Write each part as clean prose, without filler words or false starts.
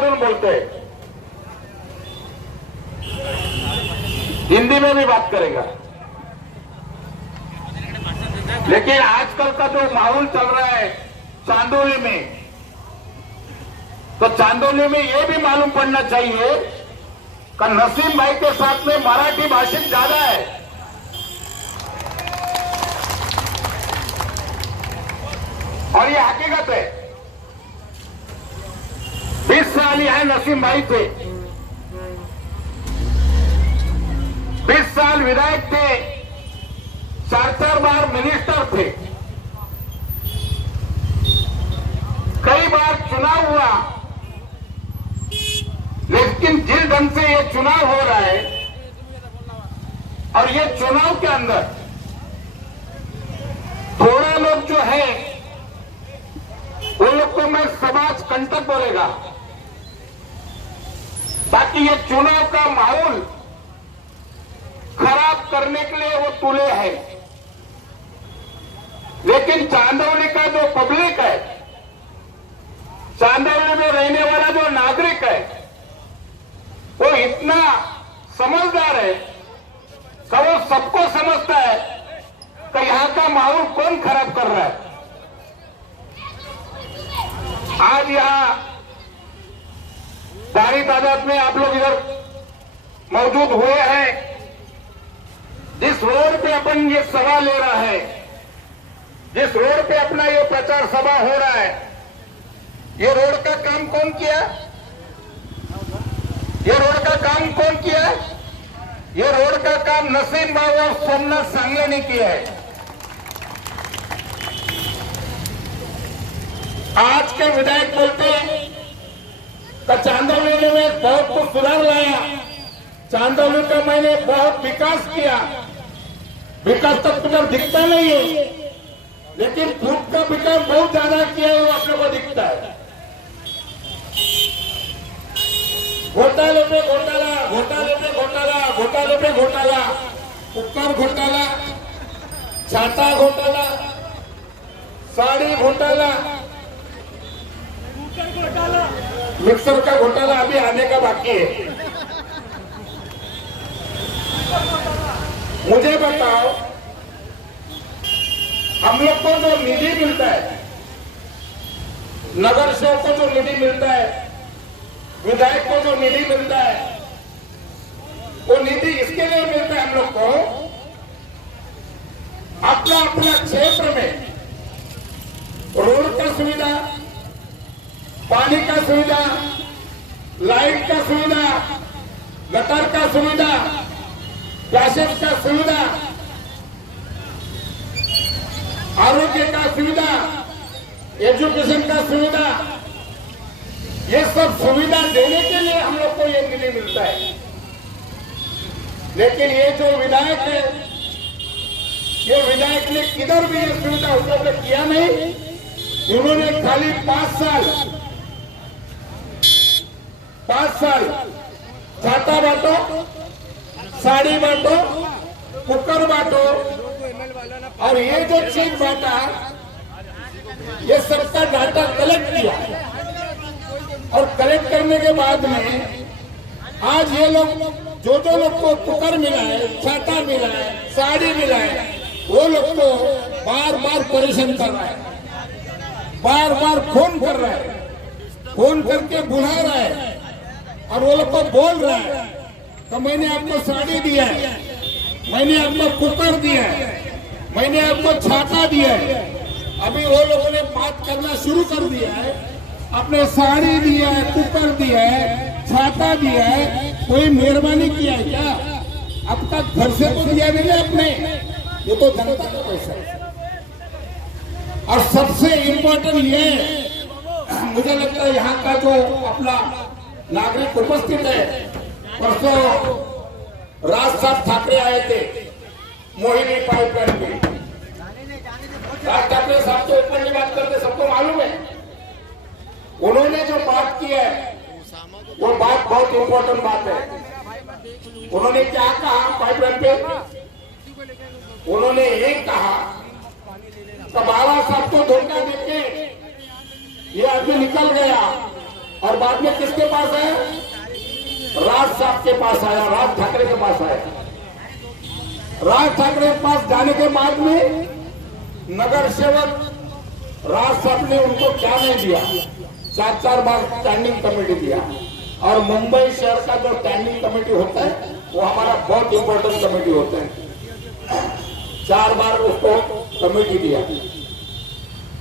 मधून बोलते हैं, हिंदी में भी बात करेगा। लेकिन आजकल का जो माहौल चल रहा है चांदोली में, तो चांदोली में ये भी मालूम पड़ना चाहिए कि नसीम भाई के साथ में मराठी भाषिक ज्यादा है। और ये हकीकत है। 20 साल यहाँ नसीम भाई थे, 20 साल विधायक थे, 4 बार मिनिस्टर थे, कई बार चुनाव हुआ। लेकिन जिस ढंग से ये चुनाव हो रहा है, और ये चुनाव के अंदर थोड़ा लोग जो है वो लोग को मैं समाज कंटक बोलेगा, ताकि ये चुनाव का माहौल खराब करने के लिए वो तुले हैं। लेकिन चांदौली का जो पब्लिक है, चांदौली में रहने वाला जो नागरिक है, वो इतना समझदार है कि वो सबको समझता है कि यहां का माहौल कौन खराब कर रहा है। आज यहां भारी तादाद में आप लोग इधर मौजूद हुए हैं। जिस रोड पे अपन ये सभा ले रहा है, जिस रोड पे अपना ये प्रचार सभा हो रहा है, ये रोड का काम कौन किया? ये रोड का काम कौन किया? ये रोड का काम नसीम भाई और सोमनाथ सांगले ने किया है। आज के विधायक बोलते हैं कि चांदौली में बहुत कुछ सुधार लाया, चांदौली का मैंने बहुत विकास किया। विकास तो तुझे दिखता नहीं है, लेकिन खुद का विकास बहुत ज्यादा किया है, वो अपने को दिखता है। घोटाले पे घोटाला, घोटाले पे घोटाला, घोटाले पे घोटाला, उपकर घोटाला, छाता घोटाला, साड़ी घोटाला, मिक्सर का घोटाला अभी आने का बाकी है। मुझे बताओ, हम लोग को जो निधि मिलता है, नगर सेवक को जो निधि मिलता है, विधायक को जो निधि मिलता है, वो निधि इसके लिए मिलता है हम लोग को अपना अपना क्षेत्र में रोड का सुविधा, पानी का सुविधा, लाइट का सुविधा, गटर का सुविधा, प्लास्टिक का सुविधा, आरोग्य का सुविधा, एजुकेशन का सुविधा, ये सब सुविधा देने के लिए हम लोग को ये निधि मिलता है। लेकिन ये जो विधायक है, ये विधायक ने किधर भी ये सुविधा उपलब्ध किया नहीं। उन्होंने खाली 5 साल छाता बांटो, साड़ी बांटो, कुकर बांटो, और ये जो चीज बांटा, ये सबका डाटा कलेक्ट किया। और कलेक्ट करने के बाद में आज ये लोग जो लोग को कुकर मिला है, छाता मिला है, साड़ी मिला है, वो लोग को बार बार परेशान कर रहा है, बार बार फोन कर रहा है, फोन करके बुला रहा है, और वो लोग को बोल रहा है तो मैंने आपको साड़ी दिया है, मैंने आपको कुकर दिया है, मैंने आपको छाता दिया है। अभी वो लोगों ने बात करना शुरू कर दिया है, आपने साड़ी दिया है, कुकर दिया है, छाता दिया है, कोई मेहरबानी किया है क्या? अब तक घर से तो दिया नहीं अपने, ये तो जनता का पैसा है। और सबसे इम्पोर्टेंट ये मुझे लगता है यहाँ का जो अपना नागरिक उपस्थित है, परसों राज साहब ठाकरे आए थे मोहिनी पाइपलाइन में। राज ठाकरे साहब तो ऊपर की बात करते सबको मालूम है। उन्होंने जो बात की है वो बात बहुत इंपॉर्टेंट बात है। उन्होंने क्या कहा पाइपलाइन पे? उन्होंने ये कहा कि बाला साहब को धोखा देके ये आदमी निकल गया, और बाद में किसके पास आया? राज साहब के पास आया, राज ठाकरे के पास आया। राज ठाकरे के पास जाने के बाद में नगर सेवक राज साहब ने उनको क्या नहीं दिया, 4-4 बार स्टैंडिंग कमेटी दिया। और मुंबई शहर का जो स्टैंडिंग कमेटी होता है वो हमारा बहुत इंपॉर्टेंट कमेटी होता है। 4 बार उसको कमेटी दिया,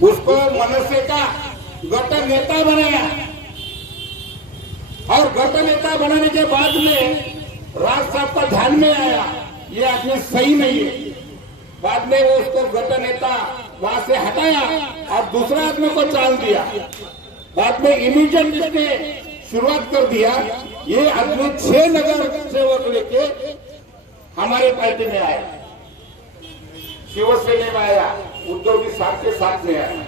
उसको मनसे का गट नेता बनाया। और गट नेता बनाने के बाद में राज साहब का ध्यान में आया ये आदमी सही नहीं है। बाद में वो उसको गट नेता वहां से हटाया और दूसरा आदमी को चाल दिया। बाद में इमीडिएट इसने शुरुआत कर दिया, ये आदमी 6 नगर सेवक लेके हमारे पार्टी में आया, शिवसेना में आया, उद्धव जी साहब के साथ में आया।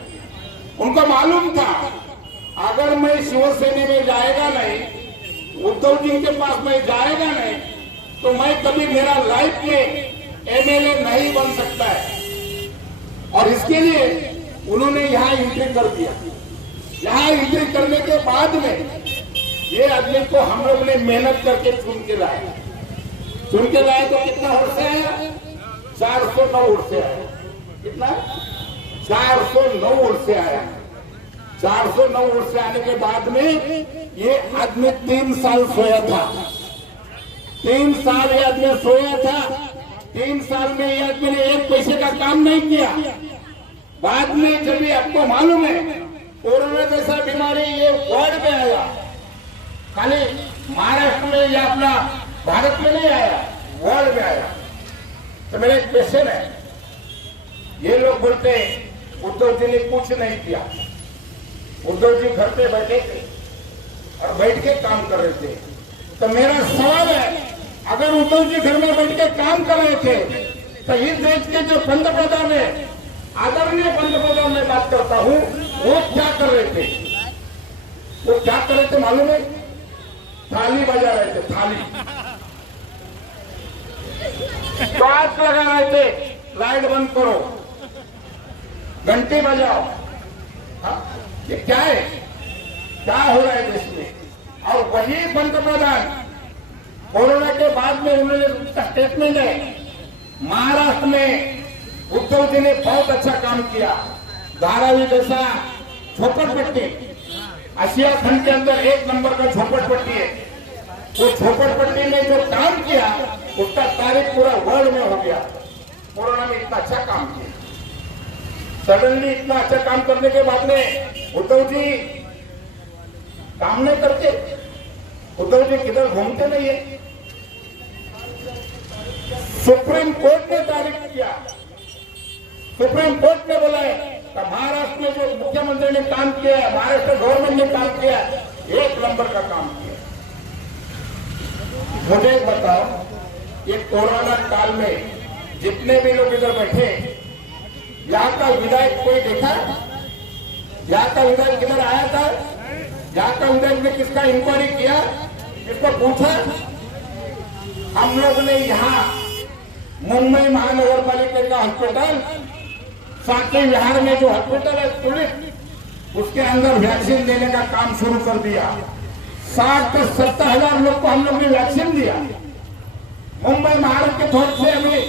उनको मालूम था अगर मैं शिवसेना में जाएगा नहीं, उद्धव जी के पास में जाएगा नहीं, तो मैं कभी मेरा लाइफ में एमएलए नहीं बन सकता है। और इसके लिए उन्होंने यहाँ एंट्री कर दिया। यहाँ एंट्री करने के बाद में ये आदमी को हम लोग ने मेहनत करके चुन के लाए। चुन के लाए तो कितना वोट से आया? 409 वोट से आया। कितना? 409 वोट से आया। 409 वोट से आने के बाद में ये आदमी 3 साल सोया था। 3 साल ये आदमी सोया था। 3 साल में ये आदमी ने 1 पैसे का काम नहीं किया। बाद में जब ये आपको मालूम है कोरोना जैसा बीमारी ये वर्ल्ड में आया, खाली महाराष्ट्र में या अपना भारत में नहीं आया, वर्ल्ड में आया। तो मेरा एक क्वेश्चन है, ये लोग बोलते उद्धव जी ने कुछ नहीं किया। उद्धव जी घर पे बैठे थे और बैठ के काम कर रहे थे। तो मेरा सवाल है, अगर उद्धव जी घर में बैठ के काम कर रहे थे तो इस देश के जो पंतप्रधान है, आदरणीय पंतप्रधान में बात करता हूं, वो क्या कर रहे थे? वो क्या कर रहे थे मालूम है? थाली बजा रहे थे, थाली टॉर्च लगा रहे थे, लाइट बंद करो, घंटी बजाओ। ये क्या है? क्या हो रहा है देश में? और वही पंतप्रधान कोरोना के बाद में उन्होंने स्टेटमेंट है, महाराष्ट्र में उद्धव जी ने बहुत अच्छा काम किया। धारावी जैसा झोपड़पट्टी आशिया खंड के अंदर 1 नंबर का झोपड़पट्टी है। वो झोपड़पट्टी में जो काम किया उसका तारीफ पूरा वर्ल्ड में हो गया। कोरोना में इतना अच्छा काम किया। सडनली इतना अच्छा काम करने के बाद में उद्धव जी काम नहीं करते। उद्धव जी किधर घूमते नहीं है। सुप्रीम कोर्ट ने तारीफ किया। सुप्रीम कोर्ट ने बोला है कि महाराष्ट्र में जो मुख्यमंत्री ने काम किया है, महाराष्ट्र गवर्नमेंट ने काम किया है, 1 नंबर का काम किया। मुझे एक बताओ, ये कोरोना काल में जितने भी लोग इधर बैठे, यहाँ का विधायक कोई देखा? यहाँ का विधायक किधर आया था? यहाँ का विधायक ने किसका इंक्वायरी किया? किसको पूछा? हम लोग ने यहाँ मुंबई महानगर पालिका का हॉस्पिटल, साथ ही बिहार में जो हॉस्पिटल है पुलिस, उसके अंदर वैक्सीन देने का काम शुरू कर दिया। 60 से 70 हजार लोग को हम लोग ने वैक्सीन दिया। मुंबई महाराष्ट्र के थोड़े से अभी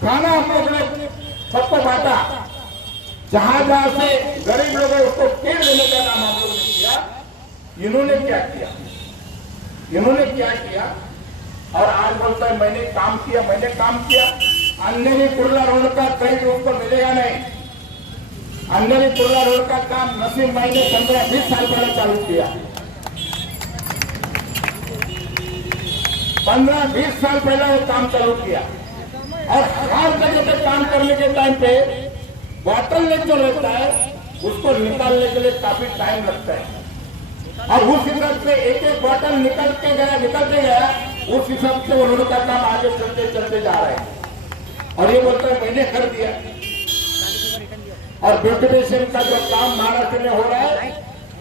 खाना हम लोग ने सबको बांटा। जहां जहां से गरीब लोग है उसको किट देने का काम हम लोग ने किया। इन्होंने क्या किया? इन्होंने क्या किया? और आज बोलता है मैंने काम किया, मैंने काम किया। अंधेरी कुर्ला रोड का कहीं भी उसको मिलेगा नहीं। अंधेरी कुर्ला रोड का काम नसीम भाई ने 15-20 साल पहले चालू किया। 15-20 साल पहले वो काम चालू किया। और हर जगह पे काम करने के टाइम पे बॉटल नेक जो रहता है उसको निकालने के लिए काफी टाइम लगता है। और उस हिसाब से एक बॉटल निकलते गया, उस हिसाब से उन्होंने का काम आगे चलते चलते जा रहे हैं। और ये बोलता है मैंने कर दिया। और ब्यूटिफिकेशन का जो काम महाराष्ट्र में हो रहा है,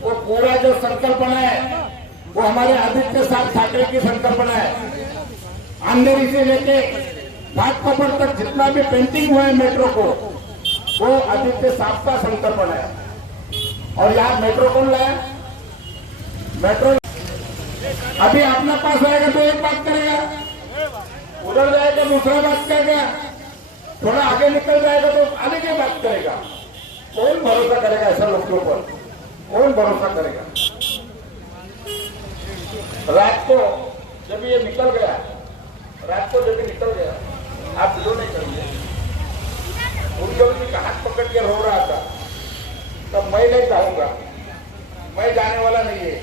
वो पूरा जो संकल्पना है वो हमारे आदित्य साहब ठाकरे की संकल्पना है। अंधेरी से लेके घाटकोपर तक जितना भी पेंटिंग हुआ है मेट्रो को, वो आदित्य साहब का संकल्पना है। और यहाँ मेट्रो कौन लाया? मेट्रो अभी अपने पास आएगा तो एक बात करेगा, उधर जाएगा दूसरा बात करेगा, थोड़ा आगे निकल जाएगा तो आगे की बात करेगा। कौन भरोसा करेगा ऐसा लोगों के ऊपर? कौन भरोसा करेगा? रात को जब ये निकल गया, रात को जब ये निकल गया, आप वीडियो नहीं करेंगे, उनके का हाथ पकड़ के रो रहा था, तब मैं नहीं जाऊंगा, मैं जाने वाला नहीं है,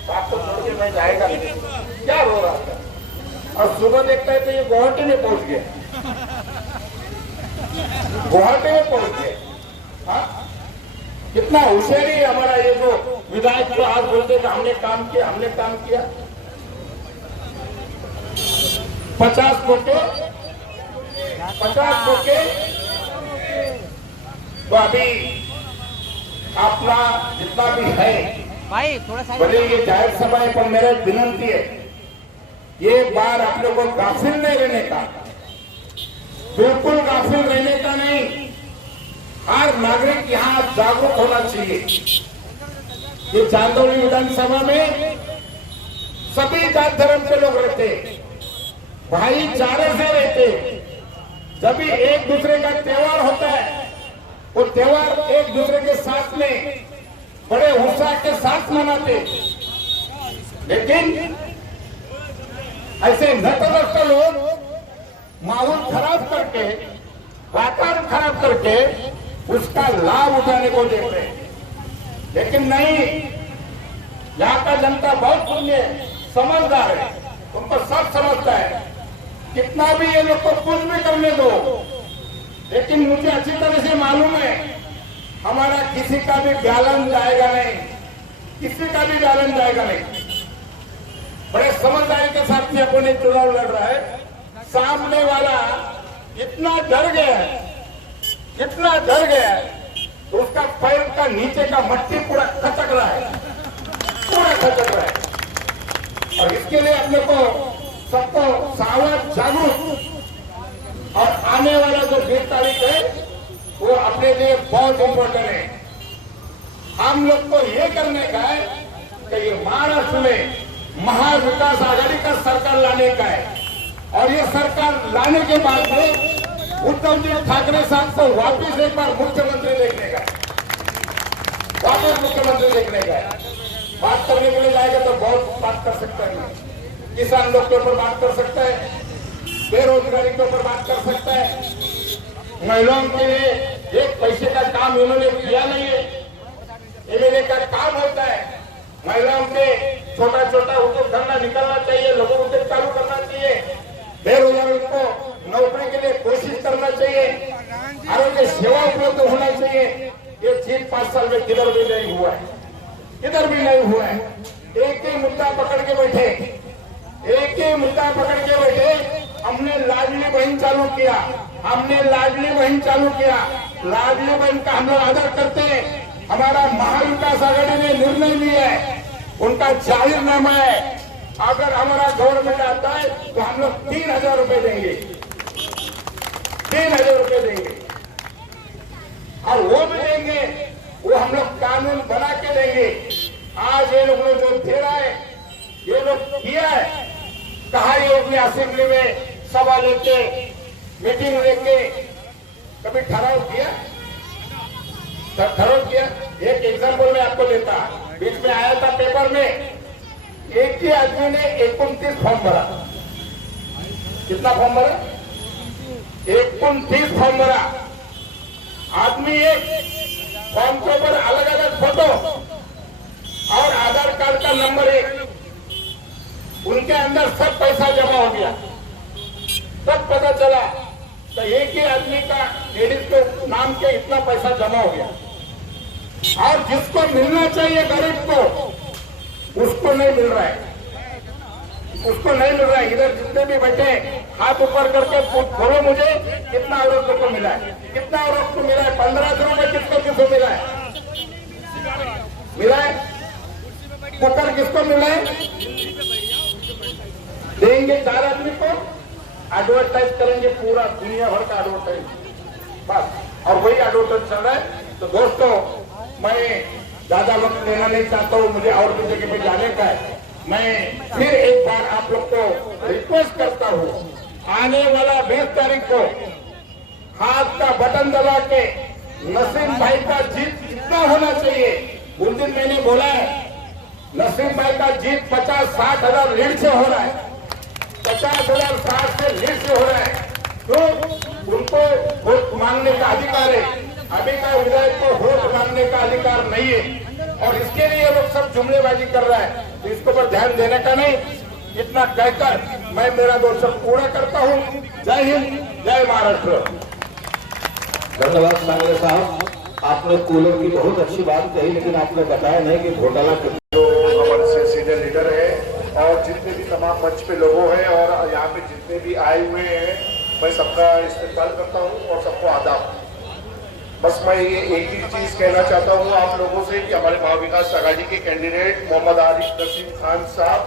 तो आपको छोड़ के मैं जाएगा नहीं, क्या रो रहा था। और सुबह देखता है तो ये गुवाहाटी में पहुंच गया, गुवाहाटी में पहुंच गया। हाँ, कितना होशियारी है हमारा ये जो विधायक को आज बोलते कि हमने काम किया, हमने काम किया। 50 मौके तो अभी अपना जितना भी है भाई थोड़ा सा भले ये जाहिर सभा है, पर मेरा विनंती है ये बार आप लोगों को गाफिल नहीं रहने का, बिल्कुल गाफिल रहने का नहीं। हर नागरिक यहाँ जागरूक होना चाहिए। ये चांदौली विधानसभा में सभी जात धर्म के लोग रहते, भाईचारे से रहते। जब भी एक दूसरे का त्योहार होता है, वो त्योहार एक दूसरे के साथ में बड़े उत्साह के साथ मनाते। लेकिन ऐसे नतमस्त लोग माहौल खराब करके, वातावरण खराब करके उसका लाभ उठाने को देख रहे हैं। लेकिन नहीं, यहाँ का जनता बहुत पुण्य समझदार है, उनको सब समझता है। कितना भी ये लोग को कुछ भी करने दो, लेकिन मुझे अच्छी तरह से मालूम है हमारा किसी का भी बैलेंस जाएगा नहीं, किसी का भी बैलेंस जाएगा नहीं। बड़े समझदारी के साथ ही अपने चुनाव लड़ रहा है। सामने वाला इतना डर गया है, इतना डर गया है, तो उसका पैर का नीचे का मट्टी पूरा खटक रहा है, पूरा खटक रहा है। और इसके लिए अपने को सबको सावध, जागरूक और आने वाला जो 20 तारीख है वो अपने लिए बहुत इम्पोर्टेंट है। हम लोग को ये करने का है कि ये महाराष्ट्र में महाविकास आघाड़ी का सरकार लाने का है, और ये सरकार लाने के बाद में उद्धव जी ठाकरे साहब को वापिस एक बार मुख्यमंत्री देखने का, वापिस मुख्यमंत्री देखने का है। बात करने के लिए जाएगा तो बहुत बात कर सकता है, किसान लोग के ऊपर बात कर सकता है, बेरोजगारी के ऊपर बात कर सकता है, महिलाओं के लिए एक पैसे का काम इन्होंने किया नहीं है। एमएलए का काम होता है महिलाओं के छोटा छोटा उद्योग धंधा निकलना चाहिए, लोगों को उद्योग चालू करना चाहिए, बेरोजगारों को नौकरी के लिए कोशिश करना चाहिए, आरोग्य सेवा उपलब्ध होना चाहिए। ये 3-5 साल में किधर भी नहीं हुआ है, किधर भी नहीं हुआ है। एक ही मुद्दा पकड़ के बैठे, एक ही मुद्दा पकड़ के बैठे। हमने लाडली बहन चालू किया, हमने लाडली बहन चालू किया, लाडली बहन का हम लोग आदर करते हैं। हमारा महाविकास आघाड़ी ने निर्णय लिया है, उनका जाहिरनामा है, अगर हमारा गवर्नमेंट आता है तो हम लोग 3,000 रुपए देंगे, 3,000 रुपए देंगे, और वो भी देंगे, वो हम लोग कानून बना के देंगे। आज ये लोग जो दे रहा है, ये लोग किया है, कहा ये अपनी असेंबली में सभा लेके, मीटिंग लेके कभी ठहराव किया? ठहराव किया? एक एग्जाम्पल मैं आपको देता, बीच में आया था पेपर में, एक ही आदमी ने 29 फॉर्म भरा। कितना फॉर्म भरा? 29 फॉर्म भरा। आदमी एक फॉर्म के ऊपर अलग अलग फोटो और आधार कार्ड का नंबर 1, उनके अंदर सब पैसा जमा हो गया। तब पता चला तो एक ही आदमी का लेडीज के नाम के इतना पैसा जमा हो गया, और जिसको मिलना चाहिए गरीब को, उसको नहीं मिल रहा है, उसको नहीं मिल रहा है। इधर जितने भी बैठे हाथ ऊपर करके बोलो मुझे कितना औरत को मिला है, कितना औरत को मिला है? 1500 रुपए किसको किसको मिला है? मिला है? कुकर किसको मिला है? देंगे 4 आदमी को, एडवर्टाइज करेंगे पूरा दुनिया भर का एडवर्टाइज, बस, और वही एडवर्टाइज चल रहा है। तो दोस्तों, मैं ज्यादा वक्त लेना नहीं चाहता हूँ, मुझे और भी जगह पे जाने का है। मैं फिर एक बार आप लोग को रिक्वेस्ट करता हूँ, आने वाला 20 तारीख को हाथ का बटन दबा के नसीम भाई का जीत कितना होना चाहिए, उस दिन मैंने बोला है नसीम भाई का जीत 50-60 हजार लीड से हो रहा है, 50,060 से लीड से हो रहा है। तो उनको वोट मांगने का अधिकार है, अभी का विधायक को वोट मांगने का अधिकार नहीं है, और इसके लिए लोग सब जुमलेबाजी कर रहा है, तो इसके ऊपर ध्यान देने का नहीं। इतना कहकर मैं मेरा 2 शब्द पूरा करता हूँ। जय हिंद, जय महाराष्ट्र। धन्यवाद सांगले साहब, आपने कूलर की बहुत अच्छी बात कही, लेकिन आपने बताया नहीं कि घोटाला जो हमारे से सीनियर लीडर है और जितने भी तमाम मंच पे लोगों हैं और यहाँ पे जितने भी आए हुए हैं, मैं सबका इस्तेमाल करता हूँ और सबको आदाब। बस मैं ये एक ही चीज कहना चाहता हूँ आप लोगों से कि हमारे महाविकास आघाड़ी के कैंडिडेट मोहम्मद आरिफ नसीम खान साहब,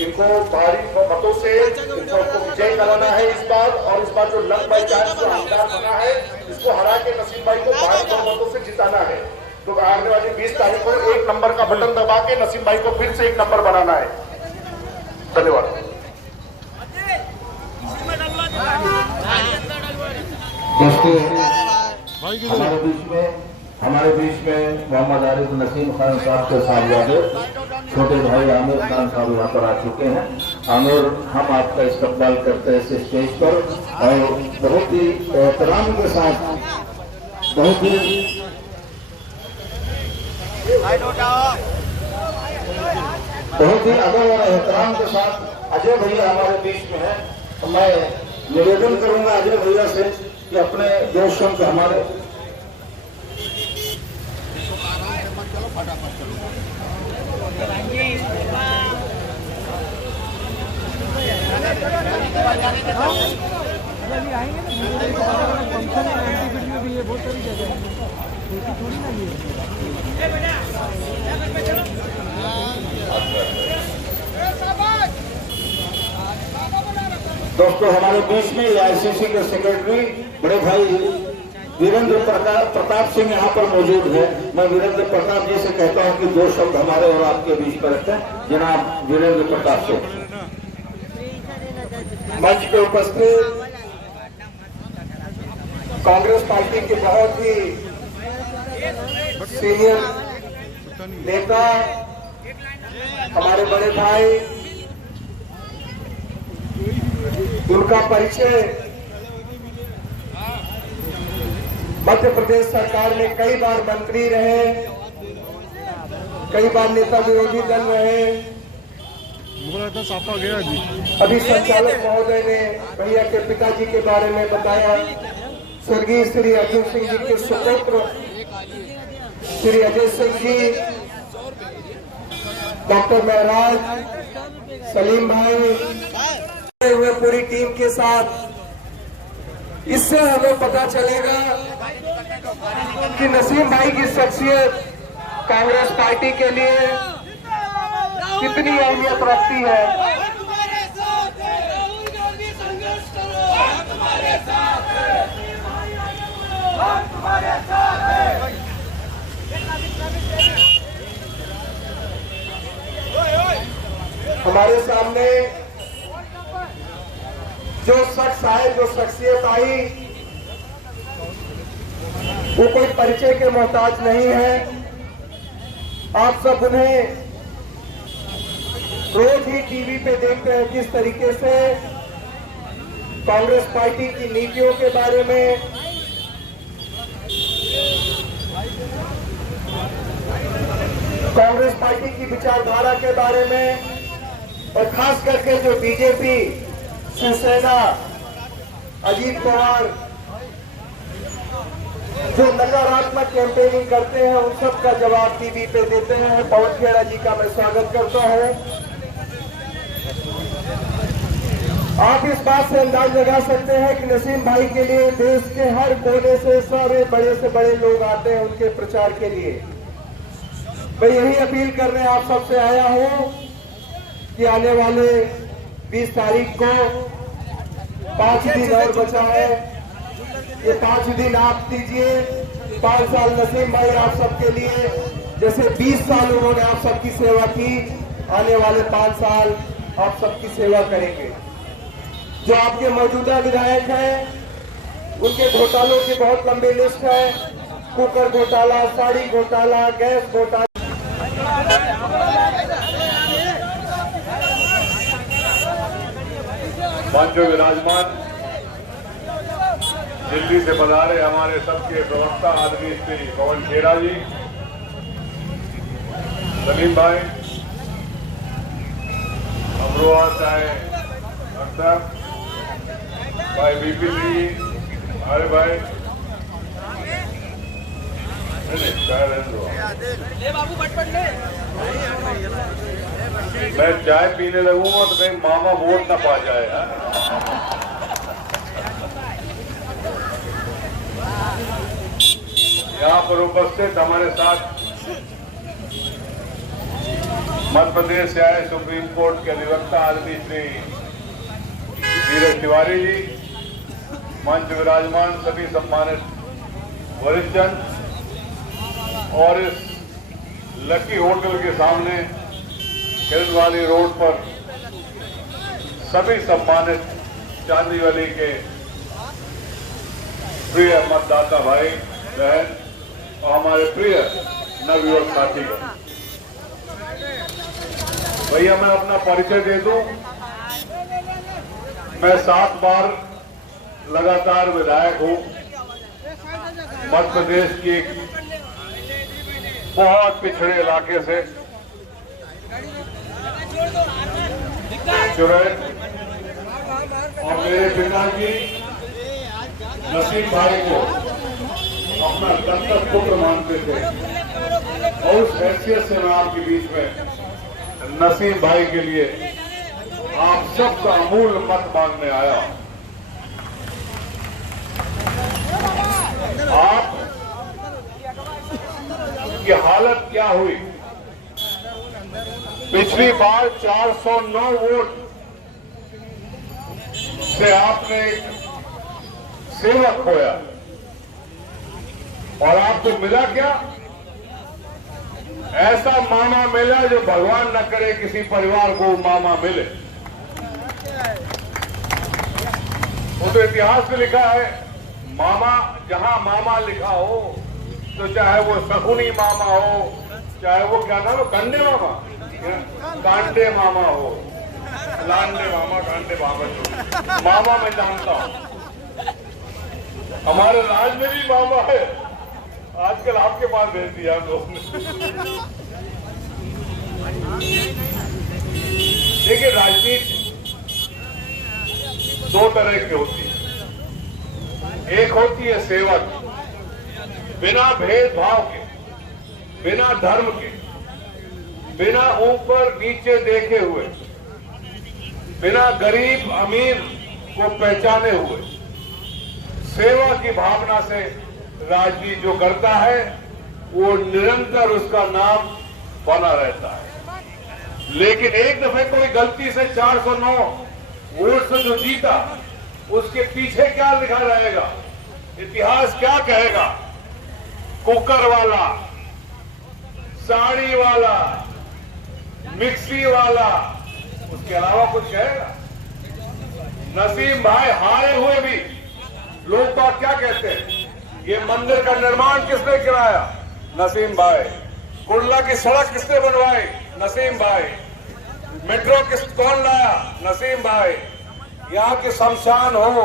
इनको भारी मतों से इनको विजय कराना है इस बार, और इस बार जो लक बाई चांस जो हकदार बना है इसको हरा के नसीम भाई को भारी मतों से जिताना है। तो आने वाली 20 तारीख को 1 नंबर का बटन दबा के नसीम भाई को फिर से 1 नंबर बनाना है। धन्यवाद। दोस्तों, हमारे बीच में मोहम्मद आरिफ नसीम खान साहब के साहबजादे छोटे भाई आमिर खान साहब यहाँ पर आ चुके हैं। आमिर, हम आपका इस्तकबाल करते हैं इस स्टेज पर, और बहुत ही एहतराम के साथ, बहुत ही अदब और एहतराम के साथ अजय भैया हमारे बीच में है। तो मैं निवेदन करूंगा अजय भैया से कि अपने 2 शब्द हमारे दोस्तों, हमारे बीच में आईसीसी के सेक्रेटरी बड़े भाई वीरेंद्र प्रताप सिंह यहाँ पर मौजूद है। मैं वीरेंद्र प्रताप जी से कहता हूँ कि 2 शब्द हमारे और आपके बीच पर रखते हैं। जनाब वीरेंद्र प्रताप सिंह। मंच पे उपस्थित कांग्रेस पार्टी के बहुत ही सीनियर नेता, हमारे बड़े भाई, उनका परिचय मध्य प्रदेश सरकार में कई बार मंत्री रहे, कई बार नेता विरोधी दल रहे। अभी संचालक महोदय ने भैया के पिताजी के बारे में बताया, स्वर्गीय श्री अर्जुन सिंह जी के सुपुत्र श्री अजय सिंह जी, डॉक्टर महराज, सलीम भाई हुए पूरी टीम के साथ। इससे हमें पता चलेगा कि नसीम भाई की शख्सियत कांग्रेस पार्टी के लिए कितनी अहमियत रखती है। हमारे सामने जो शख्स आए, जो शख्सियत आई, वो कोई परिचय के मोहताज नहीं है। आप सब उन्हें रोज ही टीवी पे देखते हैं, किस तरीके से कांग्रेस पार्टी की नीतियों के बारे में, कांग्रेस पार्टी की विचारधारा के बारे में, और खास करके जो बीजेपी, शिवसेना, अजीत पवार जो नकारात्मक कैंपेनिंग करते हैं, उन सब का जवाब टीवी पे देते हैं। पवन खेड़ा जी का मैं स्वागत करता हूं। आप इस बात से अंदाज लगा सकते हैं कि नसीम भाई के लिए देश के हर कोने से सारे बड़े से बड़े लोग आते हैं उनके प्रचार के लिए। मैं यही अपील करने आप सबसे आया हूं कि आने वाले 20 तारीख को 5 दिन और बचा है। ये 5 दिन आप दीजिए, 5 साल नसीम भाई आप सबके लिए जैसे 20 साल उन्होंने आप सबकी सेवा की, आने वाले 5 साल आप सबकी सेवा करेंगे। जो आपके मौजूदा विधायक हैं उनके घोटालों की बहुत लंबी लिस्ट है, कुकर घोटाला, साड़ी घोटाला, गैस घोटाला। मंच में विराजमान दिल्ली से पधारे हमारे सबके प्रवक्ता आदमी श्री पवन खेरा जी, सलीम भाई, अमरोहा चाहे अख्तर भाई, बीपी जी, अरे भाई मैं चाय पीने लगूंगा तो कहीं मामा वोट ना पा जाए। यहाँ पर उपस्थित हमारे साथ मध्य प्रदेश से आए सुप्रीम कोर्ट के अधिवक्ता आदमी श्री धीरज तिवारी जी, मंच विराजमान सभी सम्मानित वरिष्ठजन और इस लकी होटल के सामने हिरन वाली रोड पर सभी सम्मानित चांदीवली के प्रिय मतदाता भाई बहन और हमारे प्रिय नवयुवक साथी। भैया मैं अपना परिचय दे दूं, मैं 7 बार लगातार विधायक हूं मध्य प्रदेश की एक बहुत पिछड़े इलाके से चुरैल, और मेरे पिताजी नसीम भाई को अपना दत्तक पुत्र मानते थे और उस हैसियत से मैं आपके बीच में नसीम भाई के लिए आप सबका अमूल्य मत मांगने आया। आप की हालत क्या हुई? पिछली बार 409 वोट से आपने एक सेवक खोया और आपको मिला क्या? ऐसा मामा मिला जो भगवान न करे किसी परिवार को मामा मिले। वो तो इतिहास में लिखा है, मामा जहां मामा लिखा हो तो चाहे वो शकुनी मामा हो, चाहे वो क्या था, वो कंडे मामा, कांडे मामा हो, लांडे मामा, कांडे मामा, मामा मैं जानता हूं। हमारे राज में भी मामा है, आजकल आपके पास भेज दिया हम लोग ने। देखिए राजनीति 2 तरह की होती है। एक होती है सेवक, बिना भेदभाव के, बिना धर्म के, बिना ऊपर नीचे देखे हुए, बिना गरीब अमीर को पहचाने हुए, सेवा की भावना से राजनीति जो करता है वो निरंतर उसका नाम बना रहता है। लेकिन एक दफे कोई गलती से 409 वोट से जो जीता, उसके पीछे क्या लिखा रहेगा, इतिहास क्या कहेगा? कुकर वाला, साड़ी वाला, मिक्सी वाला, उसके अलावा कुछ कहेगा? नसीम भाई हारे हुए भी लोग बात क्या कहते हैं, ये मंदिर का निर्माण किसने कराया? नसीम भाई। कुर्ला की सड़क किसने बनवाई? नसीम भाई। मेट्रो कौन लाया? नसीम भाई। यहाँ के शमशान हो,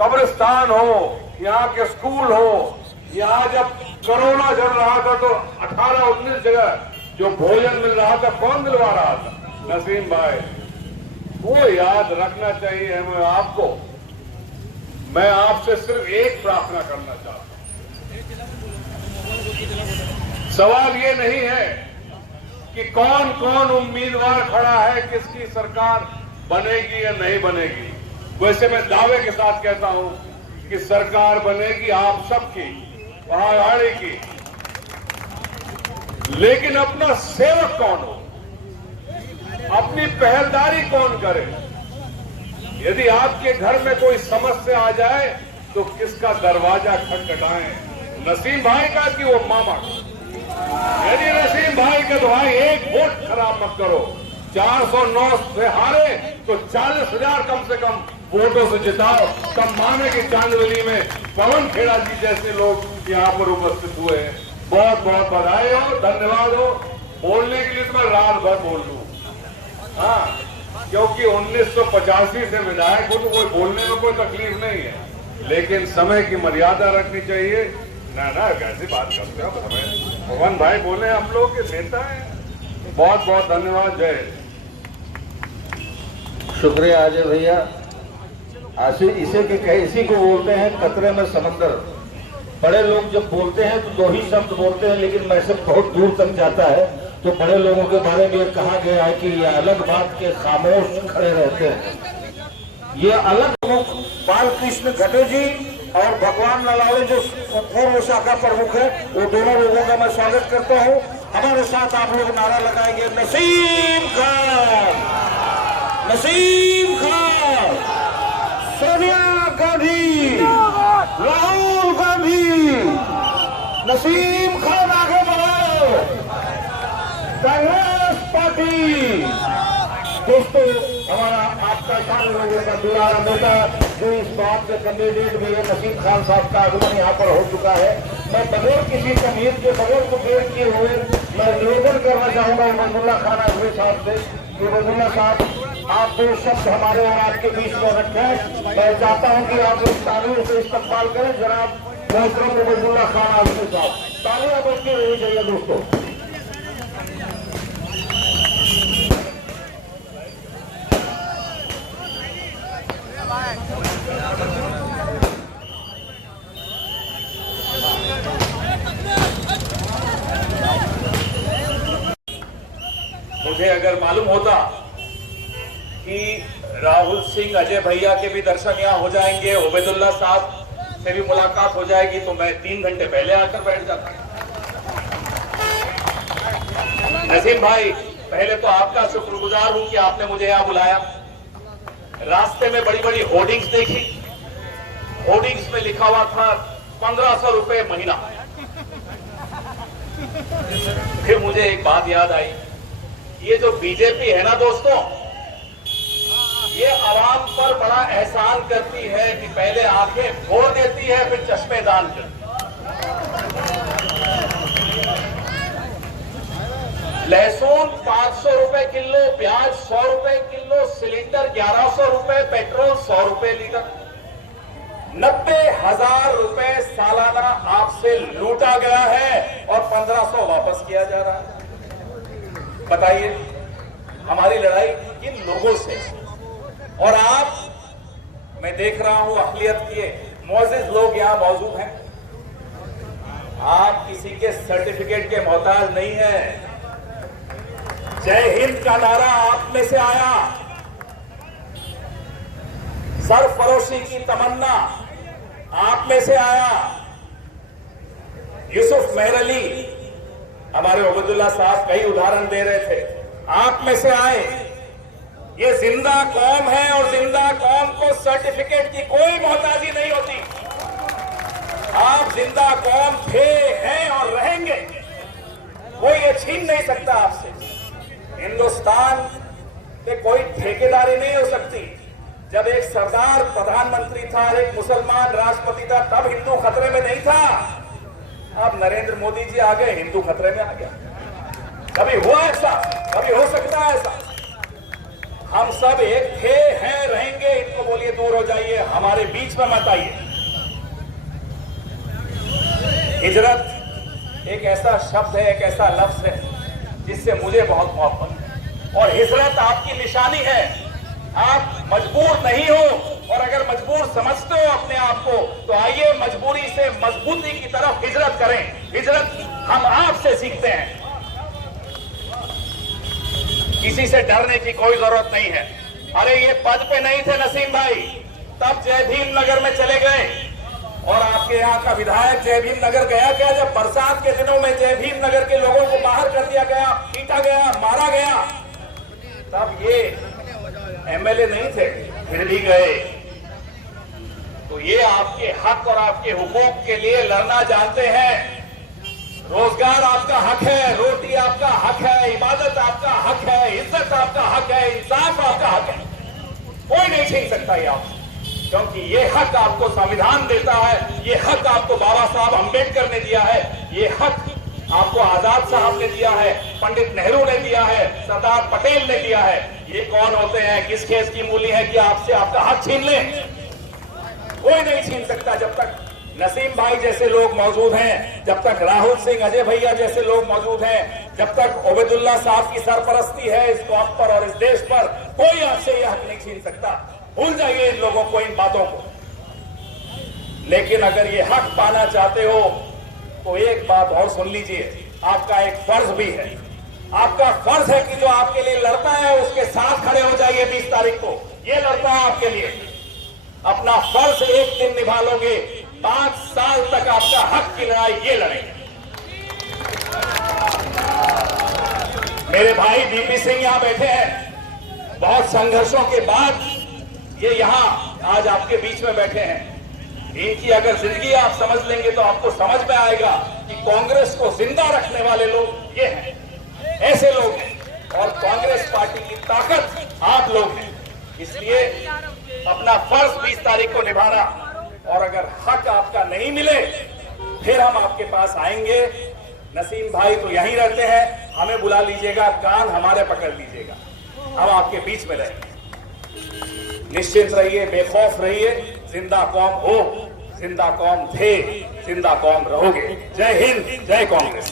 कब्रिस्तान हो, यहाँ के स्कूल हो, यहाँ जब कोरोना चल रहा था तो 18-19 जगह जो भोजन मिल रहा था, कौन दिलवा रहा था? नसीम भाई। वो याद रखना चाहिए हमें। आपको मैं आपसे सिर्फ एक प्रार्थना करना चाहता हूं। सवाल ये नहीं है कि कौन कौन उम्मीदवार खड़ा है, किसकी सरकार बनेगी या नहीं बनेगी। वैसे मैं दावे के साथ कहता हूं कि सरकार बनेगी आप सबकी, पहाड़ी की, लेकिन अपना सेवक कौन हो, अपनी पहलदारी कौन करे। यदि आपके घर में कोई समस्या आ जाए तो किसका दरवाजा खटखटाएं, नसीम भाई का कि वो मामा का? यदि नसीम भाई का भाई एक वोट खराब मत करो। 409 से हारे तो 40,000 कम से कम वोटों से जिताओ। कम माने की चांदवली में पवन खेड़ा जी जैसे लोग यहाँ पर उपस्थित हुए हैं। बहुत बहुत बधाई हो, धन्यवाद हो। बोलने के लिए तो मैं रात भर बोल लूं, हाँ, क्योंकि 1985 से विधायक हो तो कोई बोलने में कोई तकलीफ नहीं है, लेकिन समय की मर्यादा रखनी चाहिए। ना कैसी बात करते हो समय। पवन भाई बोले हम लोग के नेता हैं। बहुत बहुत धन्यवाद। जय हिंद। शुक्रिया अजय भैया। इसी को बोलते हैं कतरे में समंदर। बड़े लोग जब बोलते हैं तो 2 ही शब्द बोलते हैं, लेकिन मैसेज बहुत दूर तक जाता है। तो बड़े लोगों के बारे में कहा गया है कि ये अलग बात के खामोश खड़े रहते हैं। ये अलग प्रमुख बालकृष्ण घटे जी और भगवान नलावड़े जो पूर्व शाखा प्रमुख है, वो दोनों लोगों का मैं स्वागत करता हूँ। हमारे साथ आप लोग नारा लगाएंगे, नसीम खान, नसीम खान, सोनिया गांधी, राहुल गांधी, नसीम खान आगे बढ़ो, कांग्रेस पार्टी। दोस्तों, हमारा आपका सारे लोगों का दुलारा बेटा जो इस बात के कैंडिडेट भी है, नसीम खान साहब का आगमन यहाँ पर हो चुका है। मैं बगैर किसी तमीज के, बगैर को वेट किए हुए मैं निवेदन करना चाहूंगा उबैदुल्ला खान आजमी साहब से। उबैदुल्ला साहब, आप 2 शब्द हमारे और आपके बीच में रखें। मैं चाहता हूं कि आप लोग तालियों से इस्तकबाल करें जनाब मोहतरम उबैदुल्ला खान आजमी साहब। तालियां बजती रहनी चाहिए दोस्तों। मुझे अगर मालूम होता कि राहुल सिंह, अजय भैया के भी दर्शन यहाँ हो जाएंगे, उबैदुल्ला साहब से भी मुलाकात हो जाएगी, तो मैं 3 घंटे पहले आकर बैठ जाता। नसीम भाई, पहले तो आपका शुक्रगुजार हूं कि आपने मुझे यहाँ बुलाया। रास्ते में बड़ी बड़ी होर्डिंग्स देखी। होर्डिंग्स में लिखा हुआ था 1500 रुपए महीना। फिर मुझे एक बात याद आई, ये जो बीजेपी है ना दोस्तों, ये आवाम पर बड़ा एहसान करती है कि पहले आंखें फोड़ देती है, फिर चश्मे दान करती है। लहसुन 500 रुपए किलो, प्याज 100 रुपए किलो, सिलेंडर 1100 रुपए, पेट्रोल 100 रुपए लीटर। 90,000 रुपए सालाना आपसे लूटा गया है और 1500 वापस किया जा रहा है। बताइए, हमारी लड़ाई किन लोगों से? और आप, मैं देख रहा हूं अक़लियत के मुअज़्ज़िज़ लोग यहां मौजूद हैं। आप किसी के सर्टिफिकेट के मोहताज नहीं हैं। जय हिंद का नारा आप में से आया, सरफरोशी की तमन्ना आप में से आया। यूसुफ मेहरली, हमारे उबैदुल्ला साहब कई उदाहरण दे रहे थे, आप में से आए। ये जिंदा कौम है और जिंदा कौम को सर्टिफिकेट की कोई मोहताजी नहीं होती। आप जिंदा कौम थे, हैं और रहेंगे, कोई ये छीन नहीं सकता आपसे। हिंदुस्तान पे कोई ठेकेदारी नहीं हो सकती। जब एक सरदार प्रधानमंत्री था, एक मुसलमान राष्ट्रपति था, तब हिंदू खतरे में नहीं था। अब नरेंद्र मोदी जी आ गए, हिंदू खतरे में आ गया। कभी हुआ ऐसा? कभी हो सकता है ऐसा? हम सब एक थे, हैं, रहेंगे। इनको बोलिए दूर हो जाइए, हमारे बीच में मत आइए। हिजरत एक ऐसा शब्द है, एक ऐसा लफ्ज है जिससे मुझे बहुत मोहब्बत है, और हिजरत आपकी निशानी है। आप मजबूर नहीं हो, और अगर मजबूर समझते हो अपने आप को, तो आइए मजबूरी से मजबूती की तरफ हिजरत करें। हिजरत हम आपसे सीखते हैं। किसी से डरने की कोई जरूरत नहीं है। अरे ये पद पे नहीं थे नसीम भाई, तब जय भीम नगर में चले गए, और आपके यहाँ का विधायक जय भीम नगर गया क्या? जब बरसात के दिनों में जय भीम नगर के लोगों को बाहर कर दिया गया, पीटा गया, मारा गया, तब ये एमएलए नहीं थे, फिर भी गए। तो ये आपके हक और आपके हुकूक के लिए लड़ना जानते हैं। रोजगार आपका हक है, रोटी आपका हक है, इबादत आपका हक है, इज्जत आपका हक है, इंसाफ आपका हक है। कोई नहीं छीन सकता ये आपसे, क्योंकि ये हक आपको संविधान देता है, ये हक आपको बाबा साहब अम्बेडकर ने दिया है, ये हक आपको आजाद साहब ने दिया है, पंडित नेहरू ने दिया है, सरदार पटेल ने दिया है। ये कौन होते हैं, किस खेस की मूली है कि आपसे आपका हक छीन लें? कोई नहीं छीन सकता। जब तक नसीम भाई जैसे लोग मौजूद हैं, जब तक राहुल सिंह, अजय भैया जैसे लोग मौजूद हैं, जब तक ओबेदुल्ला साहब की सरपरस्ती है इस कौम पर और इस देश पर, कोई आपसे यह हक नहीं छीन सकता। भूल जाइए इन लोगों को, इन बातों को। लेकिन अगर ये हक पाना चाहते हो तो एक बात और सुन लीजिए, आपका एक फर्ज भी है। आपका फर्ज है कि जो आपके लिए लड़ता है उसके साथ खड़े हो जाइए। 20 तारीख को ये लड़ता है आपके लिए, अपना फर्ज एक दिन निभा लोगे, 5 साल तक आपका हक की लड़ाई ये लड़ेंगे। मेरे भाई बीपी सिंह यहां बैठे हैं, बहुत संघर्षों के बाद ये यहां आज आपके बीच में बैठे हैं। इनकी अगर जिंदगी आप समझ लेंगे तो आपको समझ में आएगा कि कांग्रेस को जिंदा रखने वाले लोग ये हैं, ऐसे लोग हैं, और कांग्रेस पार्टी की ताकत आप लोग हैं। इसलिए अपना फर्ज 20 तारीख को निभाना, और अगर हक आपका नहीं मिले फिर हम आपके पास आएंगे। नसीम भाई तो यहीं रहते हैं, हमें बुला लीजिएगा, कान हमारे पकड़ लीजिएगा, हम आपके बीच में रहेंगे। निश्चिंत रहिए, बेखौफ रहिए, जिंदा कौम हो, जिंदा कौम थे, जिंदा कौम रहोगे। जय हिंद, जय कांग्रेस।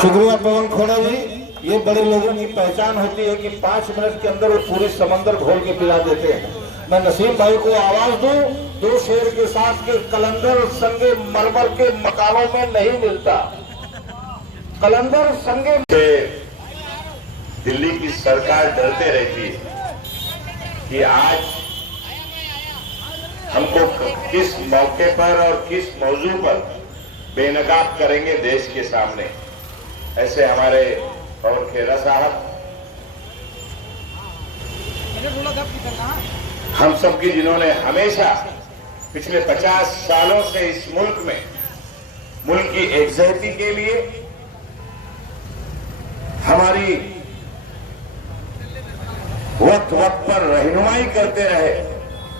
शुक्रिया पवन खोड़ा जी। ये बड़े लोगों की पहचान होती है कि 5 मिनट के अंदर वो पूरी समंदर घोल के पिला देते हैं। मैं नसीम भाई को आवाज दूं, 2 शेर के साथ के कलंदर संगे मरमर के मकानों में नहीं मिलता। कलंदर संगे दिल्ली की सरकार डरते रहती है कि आज हमको किस मौके पर और किस मौजू पर बेनकाब करेंगे देश के सामने। ऐसे हमारे पवन खेड़ा साहब, हम सबकी जिन्होंने हमेशा पिछले 50 सालों से इस मुल्क में मुल्क की एकजहती के लिए हमारी वक्त वक्त पर रहनुमाई करते रहे।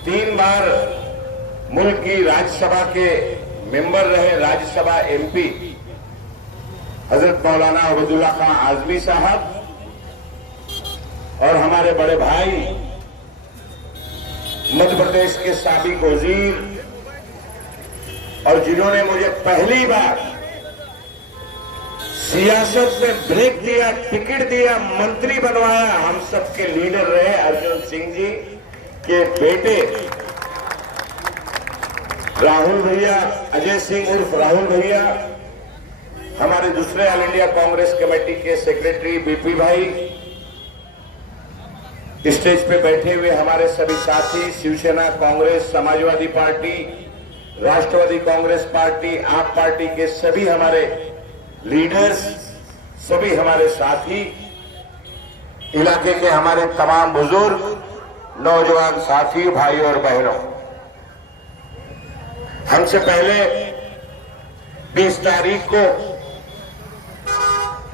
3 बार मुल्क की राज्यसभा के मेंबर रहे, राज्यसभा एमपी हजरत मौलाना ओबेदुल्ला खान आजमी साहब, और हमारे बड़े भाई मध्य प्रदेश के साबिक वजीर, और जिन्होंने मुझे पहली बार सियासत में ब्रेक दिया, टिकट दिया, मंत्री बनवाया, हम सबके लीडर रहे अर्जुन सिंह जी के बेटे राहुल भैया, अजय सिंह उर्फ राहुल भैया, हमारे दूसरे ऑल इंडिया कांग्रेस कमेटी के सेक्रेटरी बीपी भाई, स्टेज पे बैठे हुए हमारे सभी साथी, शिवसेना, कांग्रेस, समाजवादी पार्टी, राष्ट्रवादी कांग्रेस पार्टी, आप पार्टी के सभी हमारे लीडर्स, सभी हमारे साथी, इलाके के हमारे तमाम बुजुर्ग, नौजवान साथी, भाई और बहनों, हमसे पहले 20 तारीख को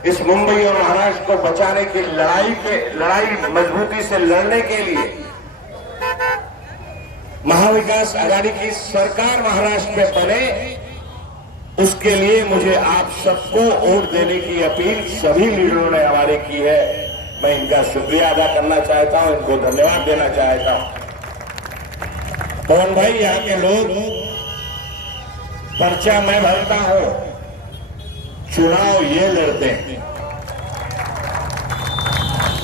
इस मुंबई और महाराष्ट्र को बचाने की लड़ाई मजबूती से लड़ने के लिए महाविकास आघाड़ी की सरकार महाराष्ट्र में बने, उसके लिए मुझे आप सबको वोट देने की अपील सभी लीडरों ने हमारे की है। मैं इनका शुक्रिया अदा करना चाहता हूं, इनको धन्यवाद देना चाहता हूं। पवन भाई, यहाँ के लोग पर्चा मैं भरता हूं, चुनाव ये लड़ते हैं।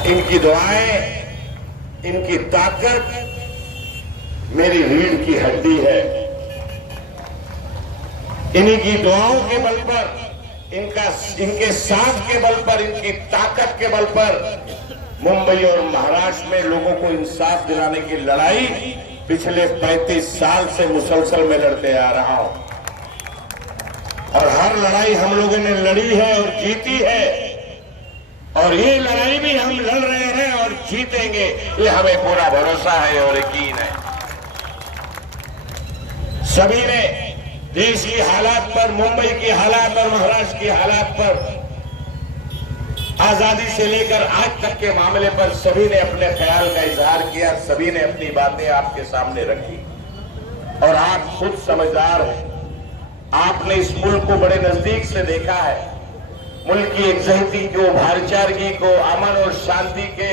इनकी दुआएं, इनकी ताकत मेरी रीढ़ की हड्डी है। इन्हीं की दुआओं के बल पर, इनके साथ के बल पर, इनकी ताकत के बल पर मुंबई और महाराष्ट्र में लोगों को इंसाफ दिलाने की लड़ाई पिछले 35 साल से मुसलसल में लड़ते आ रहा हूं, और हर लड़ाई हम लोगों ने लड़ी है और जीती है, और ये लड़ाई भी हम लड़ रहे हैं और जीतेंगे, ये हमें पूरा भरोसा है और यकीन है। सभी ने देश की हालात पर, मुंबई की हालात और महाराष्ट्र की हालात पर, आजादी से लेकर आज तक के मामले पर सभी ने अपने ख्याल का इजहार किया, सभी ने अपनी बातें आपके सामने रखी और आप खुद समझदार हैं। आपने इस मुल्क को बड़े नजदीक से देखा है। मुल्क की एकजहती को, भाईचारगी को, अमन और शांति के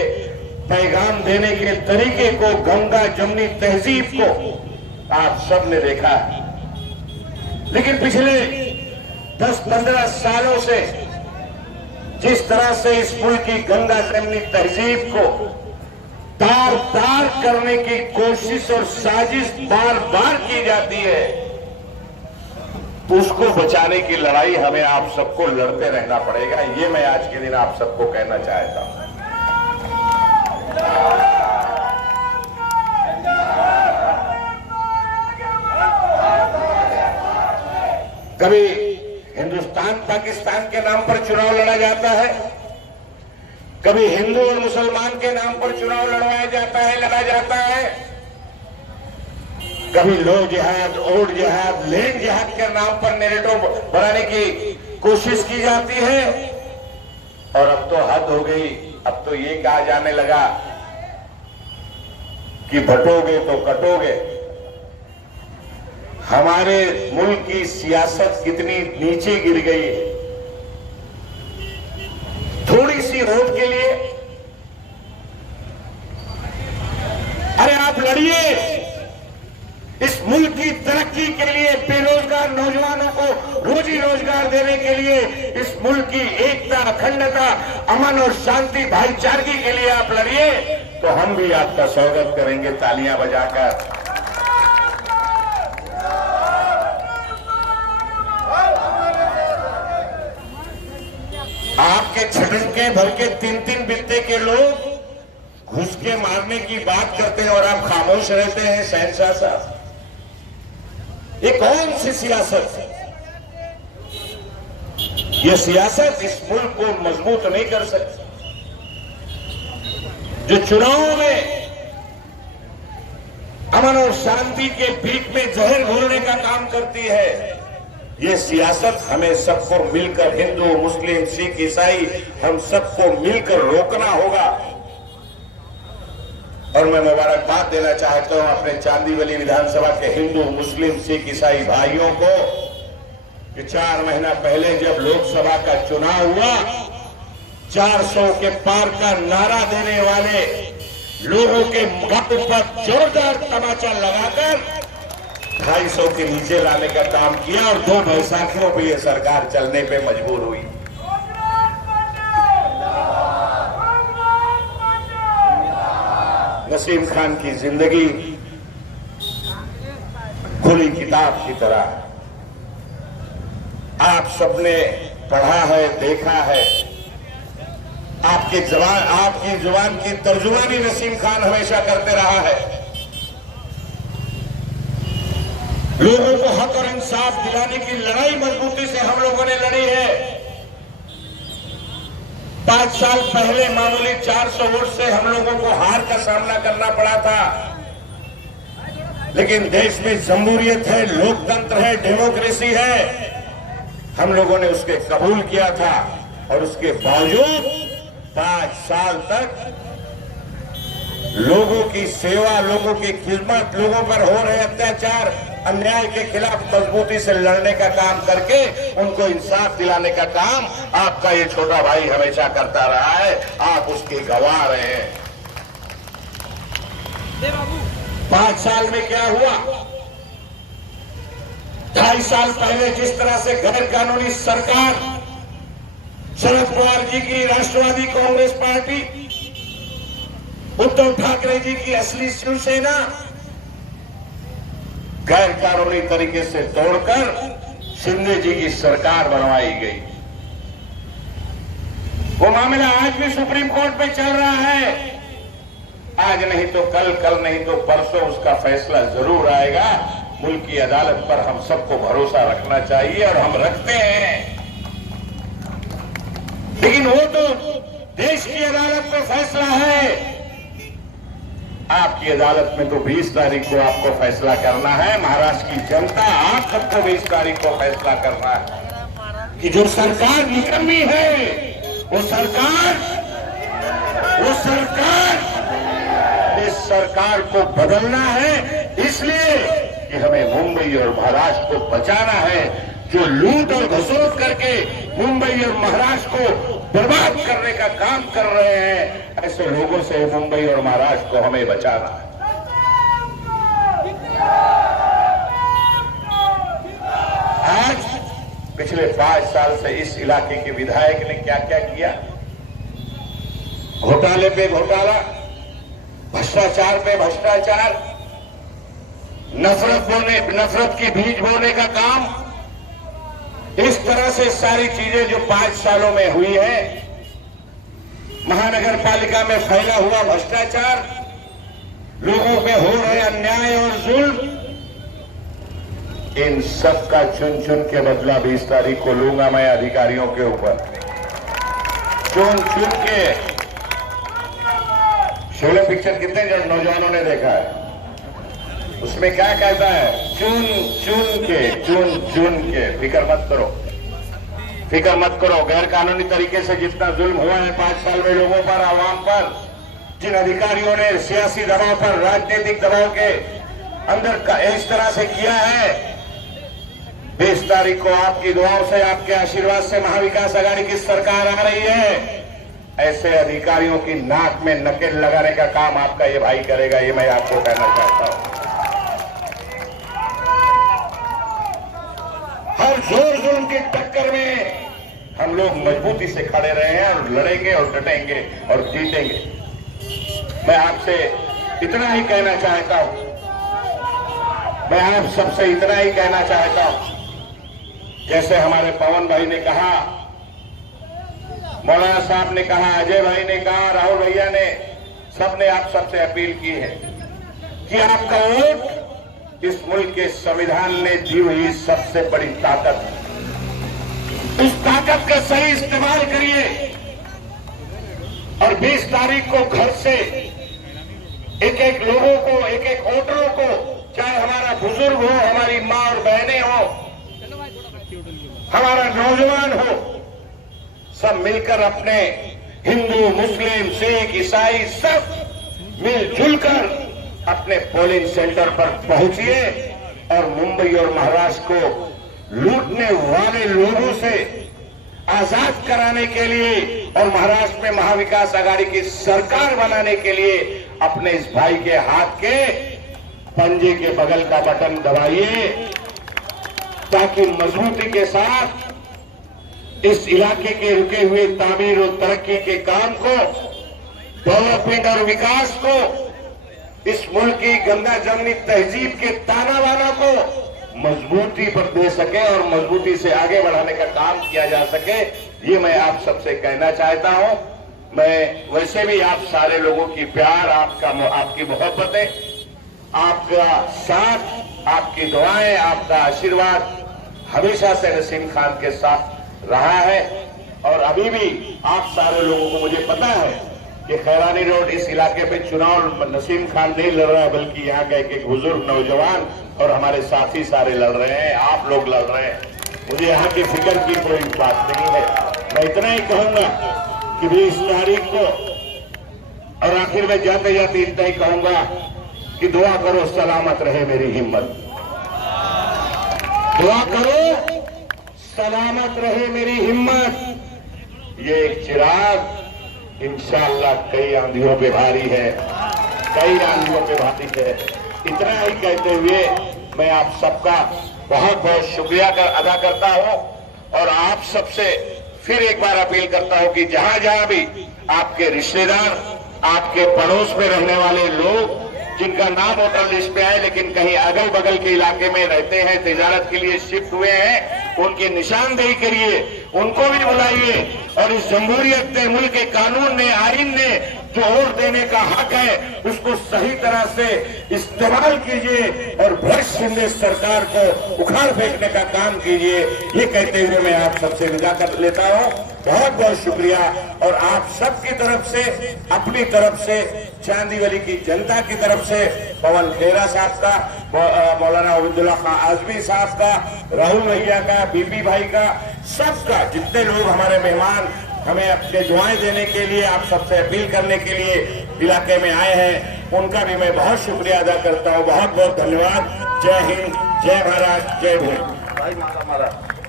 पैगाम देने के तरीके को, गंगा जमनी तहजीब को आप सब ने देखा है। लेकिन पिछले 10-15 सालों से जिस तरह से इस मुल्क की गंगा जमनी तहजीब को तार-तार करने की कोशिश और साजिश बार बार की जाती है, तो उसको बचाने की लड़ाई हमें आप सबको लड़ते रहना पड़ेगा। ये मैं आज के दिन आप सबको कहना चाहता हूं। कभी हिंदुस्तान पाकिस्तान के नाम पर चुनाव लड़ा जाता है, कभी हिंदू और मुसलमान के नाम पर चुनाव लड़वाया जाता है, लड़ा जाता है, कभी लो जिहाद, ओल्ड जिहाद, लैंड जिहाद के नाम पर नैरेटिव बनाने की कोशिश की जाती है। और अब तो हद हो गई, अब तो ये कहा जाने लगा कि बटोगे तो कटोगे। हमारे मुल्क की सियासत कितनी नीचे गिर गई है। थोड़ी सी वोट के लिए अरे आप लड़िए, इस मुल्क की तरक्की के लिए, बेरोजगार नौजवानों को रोजी रोजगार देने के लिए, इस मुल्क की एकता, अखंडता, अमन और शांति, भाईचारगी के लिए आप लड़िए, तो हम भी आपका स्वागत करेंगे तालियां बजाकर। आपके छटके भर के 3-3 बित्ते के लोग घुस के मारने की बात करते हैं और आप खामोश रहते हैं। शहंशाह साहब, ये कौन सी सियासत है? ये सियासत इस मुल्क को मजबूत नहीं कर सकती। जो चुनावों में अमन और शांति के बीच में जहर घोलने का काम करती है, ये सियासत हमें सबको मिलकर, हिंदू, मुस्लिम, सिख, ईसाई, हम सबको मिलकर रोकना होगा। और मैं मुबारकबाद देना चाहता हूं अपने चांदीवली विधानसभा के हिंदू, मुस्लिम, सिख, ईसाई भाइयों को कि 4 महीना पहले जब लोकसभा का चुनाव हुआ, 400 के पार का नारा देने वाले लोगों के मुंह पर जोरदार तमाचा लगाकर 250 के नीचे लाने का काम किया और 2 बैसाखियों पे ये सरकार चलने पे मजबूर हुई। नसीम खान की जिंदगी खुली किताब की तरह है। आप सबने पढ़ा है, देखा है। आपकी जुबान की तर्जुमानी नसीम खान हमेशा करते रहा है। लोगों को हक और इंसाफ दिलाने की लड़ाई मजबूती से हम लोगों ने लड़ी है। 5 साल पहले मामूली 400 वोट से हम लोगों को हार का सामना करना पड़ा था, लेकिन देश में जमहूरियत है, लोकतंत्र है, डेमोक्रेसी है। हम लोगों ने उसके कबूल किया था और उसके बावजूद 5 साल तक लोगों की सेवा, लोगों की खिदमत, लोगों पर हो रहे अत्याचार, अन्याय के खिलाफ मजबूती से लड़ने का काम करके उनको इंसाफ दिलाने का काम आपका ये छोटा भाई हमेशा करता रहा है। आप उसके गवाह रहे हैं। 5 साल में क्या हुआ? 2.5 साल पहले जिस तरह से गैर कानूनी सरकार, शरद पवार जी की राष्ट्रवादी कांग्रेस पार्टी, उद्धव ठाकरे जी की असली शिवसेना गैर कानूनी तरीके से तोड़कर शिंदे जी की सरकार बनवाई गई, वो मामला आज भी सुप्रीम कोर्ट पे चल रहा है। आज नहीं तो कल, कल नहीं तो परसों उसका फैसला जरूर आएगा। मुल्क की अदालत पर हम सबको भरोसा रखना चाहिए और हम रखते हैं, लेकिन वो तो देश की अदालत में फैसला है। आपकी अदालत में तो 20 तारीख को आपको फैसला करना है। महाराष्ट्र की जनता आप सबको 20 तारीख को फैसला करना है कि जो सरकार निकम्मी है वो सरकार इस सरकार को बदलना है, इसलिए कि हमें मुंबई और महाराष्ट्र को बचाना है। जो लूट और घसोट करके मुंबई और महाराष्ट्र को बर्बाद करने का काम कर रहे हैं, ऐसे लोगों से मुंबई और महाराष्ट्र को हमें बचाना है। आज पिछले 5 साल से इस इलाके के विधायक ने क्या क्या किया, घोटाले पे घोटाला, भ्रष्टाचार पे भ्रष्टाचार, नफरत की बीज बोने का काम, इस तरह से सारी चीजें जो 5 सालों में हुई है, महानगर पालिका में फैला हुआ भ्रष्टाचार, लोगों पे हो रहे अन्याय और जुल्म, इन सब का चुन चुन के बदला 20 तारीख को लूंगा मैं अधिकारियों के ऊपर। चुन चुन के शोले पिक्चर कितने नौजवानों ने देखा है, उसमें क्या कहता है, चुन चुन के फिक्र मत करो। गैर कानूनी तरीके से जितना जुल्म हुआ है 5 साल में लोगों पर, आवाम पर, जिन अधिकारियों ने सियासी दबाव पर, राजनीतिक दबाव के अंदर का इस तरह से किया है, 20 तारीख को आपकी दुआओं से, आपके आशीर्वाद से महाविकास आघाड़ी की सरकार आ रही है। ऐसे अधिकारियों की नाक में नकेल लगाने का काम आपका ये भाई करेगा, ये मैं आपको कहना चाहता हूं। हर जोर जुल्म की टक्कर में हम लोग मजबूती से खड़े रहे हैं और लड़ेंगे और डटेंगे और जीतेंगे। मैं आपसे इतना ही कहना चाहता हूं, मैं आप सबसे इतना ही कहना चाहता हूं, जैसे हमारे पवन भाई ने कहा, मौलाना साहब ने कहा, अजय भाई ने कहा, राहुल भैया ने, सबने आप सबसे अपील की है कि आपका वोट इस मुल्क के संविधान ने दी हुई सबसे बड़ी ताकत है। उस ताकत का सही इस्तेमाल करिए और 20 तारीख को घर से एक लोगों को, एक वोटरों को, चाहे हमारा बुजुर्ग हो, हमारी माँ और बहनें हो, हमारा नौजवान हो, सब मिलकर अपने हिंदू, मुस्लिम, सिख, ईसाई सब मिलजुल कर अपने पोलिंग सेंटर पर पहुंचिए और मुंबई और महाराष्ट्र को लूटने वाले लोगों से आजाद कराने के लिए और महाराष्ट्र में महाविकास आघाड़ी की सरकार बनाने के लिए अपने इस भाई के हाथ के पंजे के बगल का बटन दबाइए, ताकि मजबूती के साथ इस इलाके के रुके हुए तामीर और तरक्की के काम को, डेवलपमेंट और विकास को, इस मुल्क की गंगा जमनी तहजीब के ताना बाना को मजबूती पर दे सके और मजबूती से आगे बढ़ाने का काम किया जा सके, ये मैं आप सबसे कहना चाहता हूं। मैं वैसे भी आप सारे लोगों की प्यार, आपकी मोहब्बतें, आपका साथ, आपकी दुआएं, आपका आशीर्वाद हमेशा से नसीम खान के साथ रहा है और अभी भी आप सारे लोगों को, मुझे पता है कि खैरानी रोड इस इलाके पे चुनाव नसीम खान नहीं लड़ रहा है, बल्कि यहाँ का एक बुजुर्ग नौजवान और हमारे साथी सारे लड़ रहे हैं, आप लोग लड़ रहे हैं। मुझे यहाँ की फिक्र की कोई बात नहीं है। मैं इतना ही कहूंगा कि 20 तारीख को, और आखिर में जाते जाते इतना ही कहूंगा कि दुआ करो सलामत रहे मेरी हिम्मत, दुआ करो सलामत रहे मेरी हिम्मत। ये एक चिराग इंशाअल्लाह कई आंधियों पे भारी है, कई आंधियों पे भारी है। इतना ही कहते हुए मैं आप सबका बहुत बहुत शुक्रिया अदा करता हूं और आप सबसे फिर एक बार अपील करता हूं कि जहां जहां भी आपके रिश्तेदार, आपके पड़ोस में रहने वाले लोग जिनका नाम वोटर लिस्ट पे है लेकिन कहीं अगल बगल के इलाके में रहते हैं, तिजारत के लिए शिफ्ट हुए हैं, उनकी निशानदेही करिए, उनको भी बुलाइए और इस जमहूरियत मुल्क के कानून ने, आईन ने जो वोट देने का हक है उसको सही तरह से इस्तेमाल कीजिए और भ्रष्ट शिंदे सरकार को उखाड़ फेंकने का काम कीजिए। ये कहते हुए मैं आप सबसे विदा कर लेता हूँ। बहुत बहुत शुक्रिया। और आप सबकी तरफ से, अपनी तरफ से, चांदीवली की जनता की तरफ से, पवन खेरा साहब का, मौलाना अब्दुल्ला खां आजमी साहब का, राहुल भैया का, बीपी भाई का, सबका, जितने लोग हमारे मेहमान हमें अपने दुआएं देने के लिए, आप सबसे अपील करने के लिए इलाके में आए हैं, उनका भी मैं बहुत शुक्रिया अदा करता हूँ। बहुत बहुत धन्यवाद। जय हिंद, जय महाराष्ट्र, जय भीम।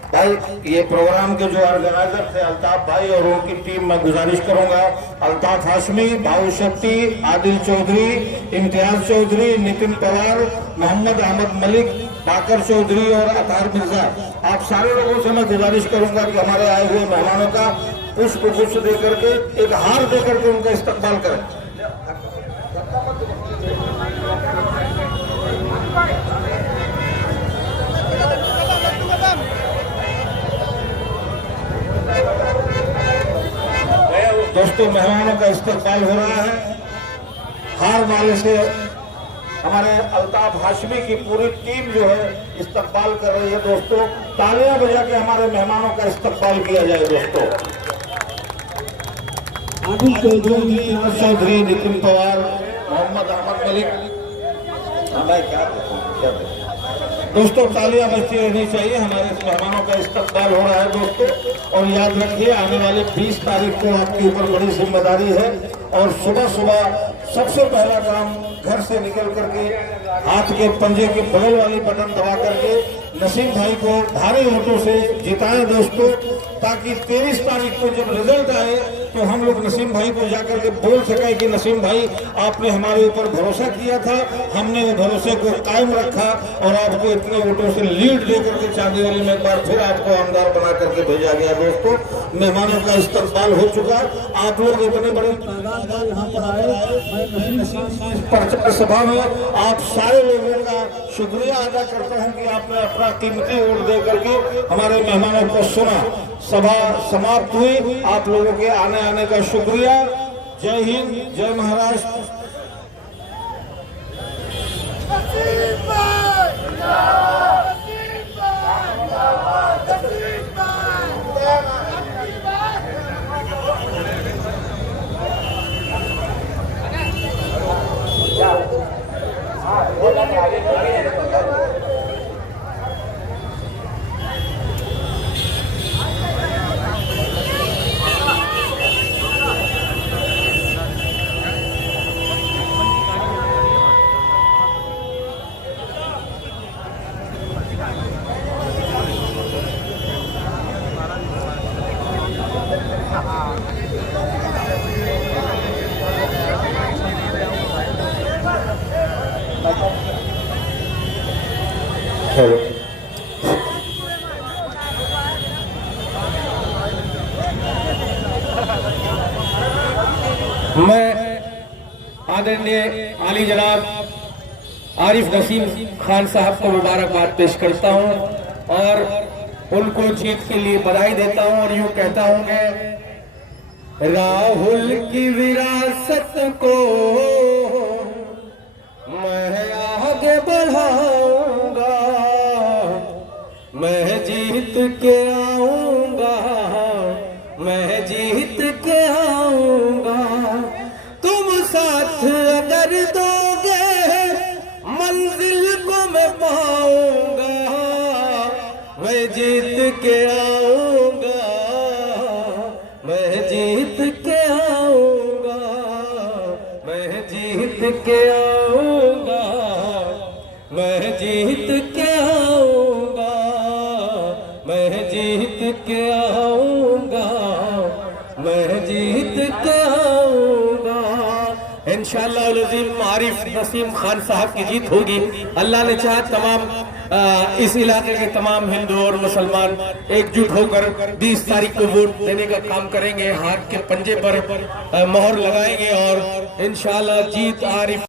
भाई, ये प्रोग्राम के जो ऑर्गेनाइजर थे अल्ताफ भाई और उनकी टीम, मैं गुजारिश करूंगा अल्ताफ हाशमी, भाऊ शेट्टी, आदिल चौधरी, इम्तियाज चौधरी, नितिन पवार, मोहम्मद अहमद मलिक, बाकर चौधरी और अतार मिर्जा, आप सारे लोगों से मैं गुजारिश करूंगा कि हमारे आए हुए मेहमानों का पुष्प गुच्छ दे करके, एक हार दे करके उनका इस्तकबाल करें। दोस्तों, मेहमानों का इस्तकबाल हो रहा है। हार वाले से हमारे अल्ताफ हाशमी की पूरी टीम जो है इस्तकबाल कर रही है। दोस्तों, तालियां बजा के हमारे मेहमानों का इस्तकबाल किया जाए। दोस्तों, आदिल चौधरी, नितिन पवार, मोहम्मद अहमद मलिक, दोस्तों तालियां बजती रहनी चाहिए। हमारे मेहमानों का इस्तकबाल हो रहा है दोस्तों। और याद रखिए, आने वाली 20 तारीख को आपके ऊपर बड़ी जिम्मेदारी है और सुबह सुबह सबसे पहला काम घर से निकल करके हाथ के पंजे के बगल वाली बटन दबा करके नसीम भाई को भारी वोटों से जिताएं दोस्तों, ताकि 23 तारीख को जब रिजल्ट आए तो हम लोग नसीम भाई को जाकर के बोल सके कि नसीम भाई, आपने हमारे ऊपर भरोसा किया था, हमने वो भरोसे को कायम रखा और आपको इतने वोटों से लीड दे करके चांदीवली में एक बार फिर आपको आमदार बना करके भेजा गया। दोस्तों, मेहमानों का इस्तकबाल हो चुका। आप लोग इतने बड़े यहाँ पर आए, प्रचार सभा में आप सारे लोगों का शुक्रिया अदा करता हूँ कि आपने अपना कीमती वोट दे करके हमारे मेहमानों को सुना। सभा समाप्त हुई। आप लोगों के आने का शुक्रिया। जय हिंद, जय महाराष्ट्र। मैं आदरणीय आली जनाब आरिफ नसीम खान साहब को मुबारकबाद पेश करता हूं और उनको जीत के लिए बधाई देता हूं और यूं कहता हूं कि राहुल की विरासत को मैं आगे बढ़ाऊंगा, मैं जीत के आऊंगा, मैं जीत के आऊंगा। तुम साथ अगर दोगे मंजिल को मैं पाऊंगा, मैं जीत के आऊंगा, मैं जीत के आऊंगा, मैं जीत के आऊंगा, मैं जीत के आऊंगा, मैं जीत के आऊंगा, मैं जीत के आऊंगा। इंशाअल्लाह अज़ीम आरिफ नसीम खान साहब की जीत होगी। अल्लाह ने चाहा तमाम इस इलाके के तमाम हिंदू और मुसलमान एकजुट होकर 20 तारीख को वोट देने का काम करेंगे, हाथ के पंजे पर मोहर लगाएंगे और इंशाअल्लाह जीत आरिफ